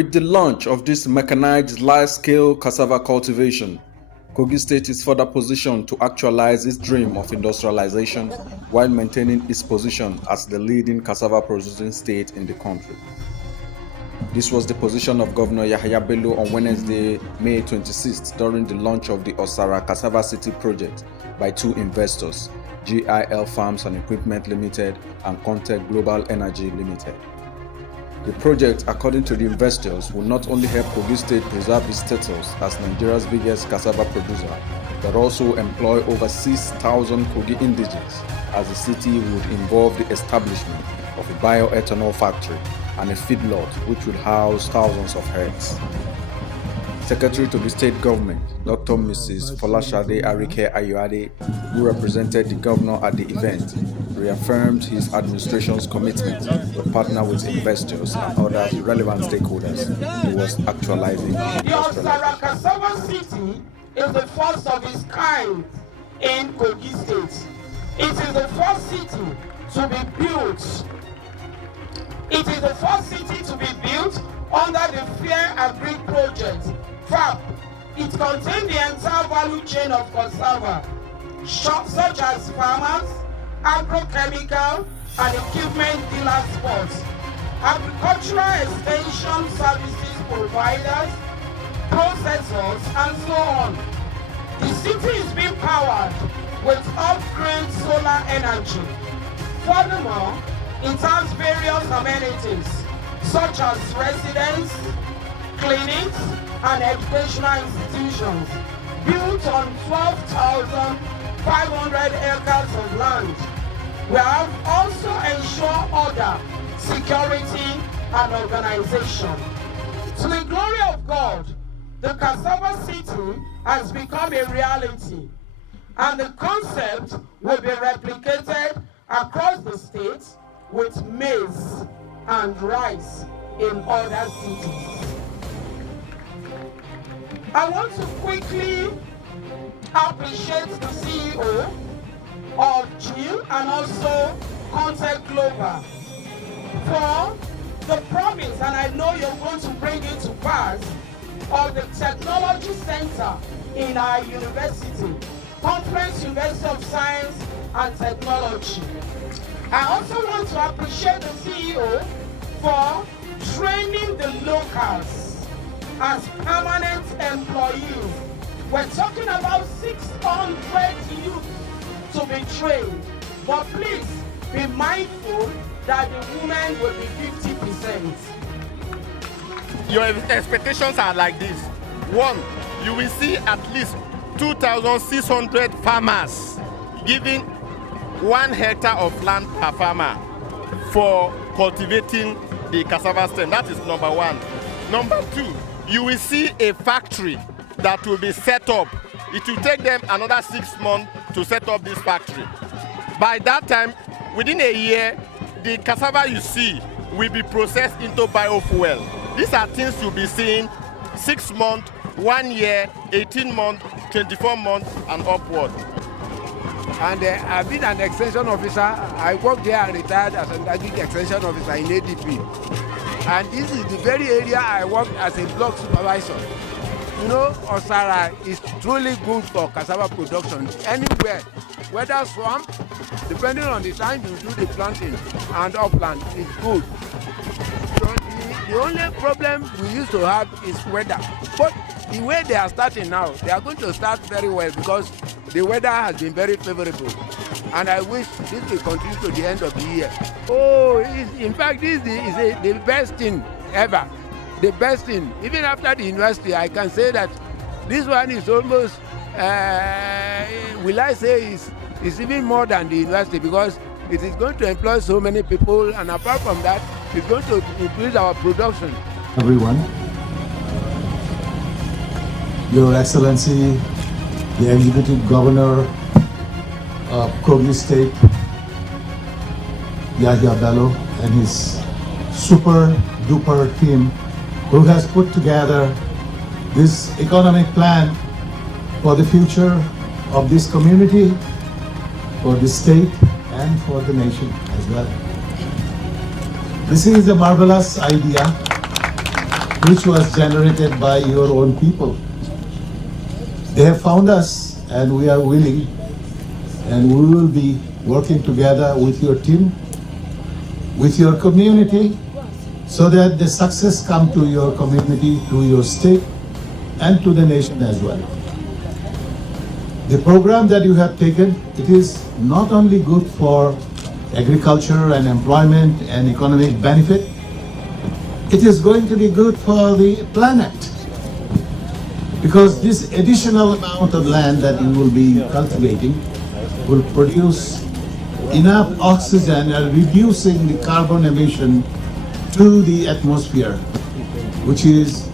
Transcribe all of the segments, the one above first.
With the launch of this mechanized large-scale cassava cultivation, Kogi State is further positioned to actualize its dream of industrialization while maintaining its position as the leading cassava producing state in the country. This was the position of Governor Yahaya Bello on Wednesday, May 26th, during the launch of the Osara Cassava City project by two investors, GIL Farms and Equipment Limited and Contact Global Energy Limited. The project, according to the investors, will not only help Kogi State preserve its status as Nigeria's biggest cassava producer, but also employ over 6,000 Kogi indigenes, as the city would involve the establishment of a bioethanol factory and a feedlot which would house thousands of herds. Secretary to the State Government, Dr. Mrs. Folashade Arike Ayoade, who represented the governor at the event, reaffirmed his administration's commitment to partner with investors and other relevant stakeholders towards actualizing the Osara Cassava City is the first of its kind in Kogi State. It is the first city to be built. It is the first city to be built under the Fair Agri project. FAP. It contains the entire value chain of cassava, such as farmers, agrochemical and equipment dealer spots, agricultural extension services providers, processors, and so on. The city is being powered with off-grid solar energy. Furthermore, it has various amenities such as residence, clinics, and educational institutions built on 12,500 acres of land. We have also ensured order, security, and organization. To the glory of God, the Cassava City has become a reality, and the concept will be replicated across the state with maize and rice in other cities. I want to quickly appreciate the CEO of GIL and also Contact Global for the promise, and I know you're going to bring it to pass, of the Technology Center in our university, Conference University of Science and Technology. I also want to appreciate the CEO for training the locals as permanent employees. We're talking about 600 youth to be trained, but please be mindful that the women will be 50%. Your expectations are like this. One, you will see at least 2,600 farmers giving 1 hectare of land per farmer for cultivating the cassava stem. That is number one. Number two, you will see a factory that will be set up. It will take them another 6 months to set up this factory. By that time, within a year, the cassava you see will be processed into biofuel. These are things you'll be seeing 6 months, 1 year, 18 months, 24 months, and upward. And I've been an extension officer. I worked there and retired as an agric extension officer in ADP. And this is the very area I worked as a block supervisor. You know, Osara is truly good for cassava production anywhere, whether swamp, depending on the time you do the planting, and upland is good. So the only problem we used to have is weather. But the way they are starting now, they are going to start very well because the weather has been very favorable. And I wish this will continue to the end of the year. Oh, in fact, this is the best thing ever. The best thing. Even after the university, I can say that this one is almost, will I say, is even more than the university because it is going to employ so many people, and apart from that, it's going to increase our production. Everyone, Your Excellency, the Executive Governor of Kogi State, Yahya Bello, and his super duper team who has put together this economic plan for the future of this community, for the state, and for the nation as well. This is a marvelous idea, which was generated by your own people. They have found us, and we are willing, and we will be working together with your team, with your community, so that the success come to your community, to your state, and to the nation as well. The program that you have taken, it is not only good for agriculture and employment and economic benefit, it is going to be good for the planet. Because this additional amount of land that you will be cultivating will produce enough oxygen and reducing the carbon emission to the atmosphere, which is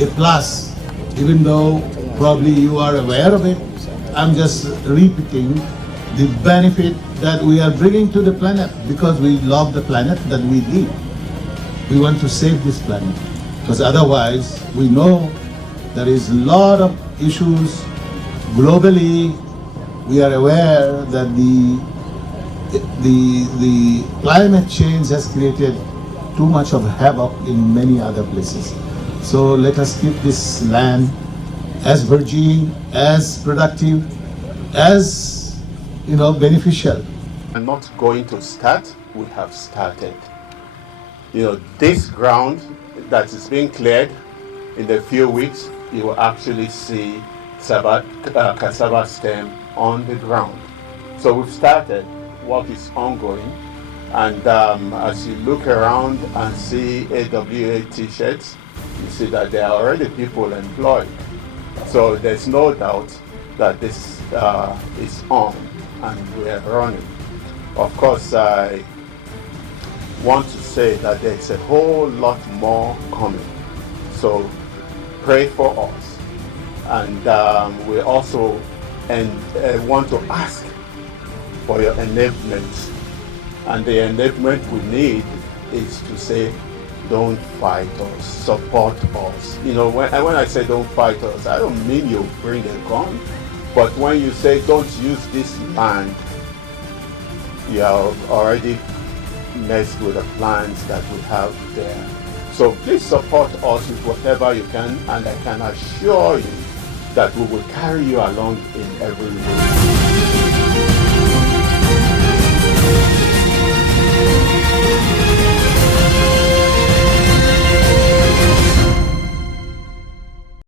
a plus, even though probably you are aware of it. I'm just repeating the benefit that we are bringing to the planet because we love the planet that we live. We want to save this planet because otherwise we know there is a lot of issues globally. We are aware that the climate change has created too much of havoc in many other places. So let us keep this land as virgin, as productive, as beneficial. I'm not going to start, we have started. This ground that is being cleared, in a few weeks, you will actually see cassava stem on the ground. So we've started, work is ongoing, and as you look around and see AWA t-shirts, you see that there are already people employed. So there's no doubt that this is on and we are running. Of course, I want to say that there's a whole lot more coming. So pray for us. And we also want to ask for your enablement. And the enablement we need is to say, don't fight us, support us. When I say don't fight us, I don't mean you bring a gun. But when you say don't use this land, you have already messed with the plans that we have there. So please support us with whatever you can, and I can assure you that we will carry you along in every way.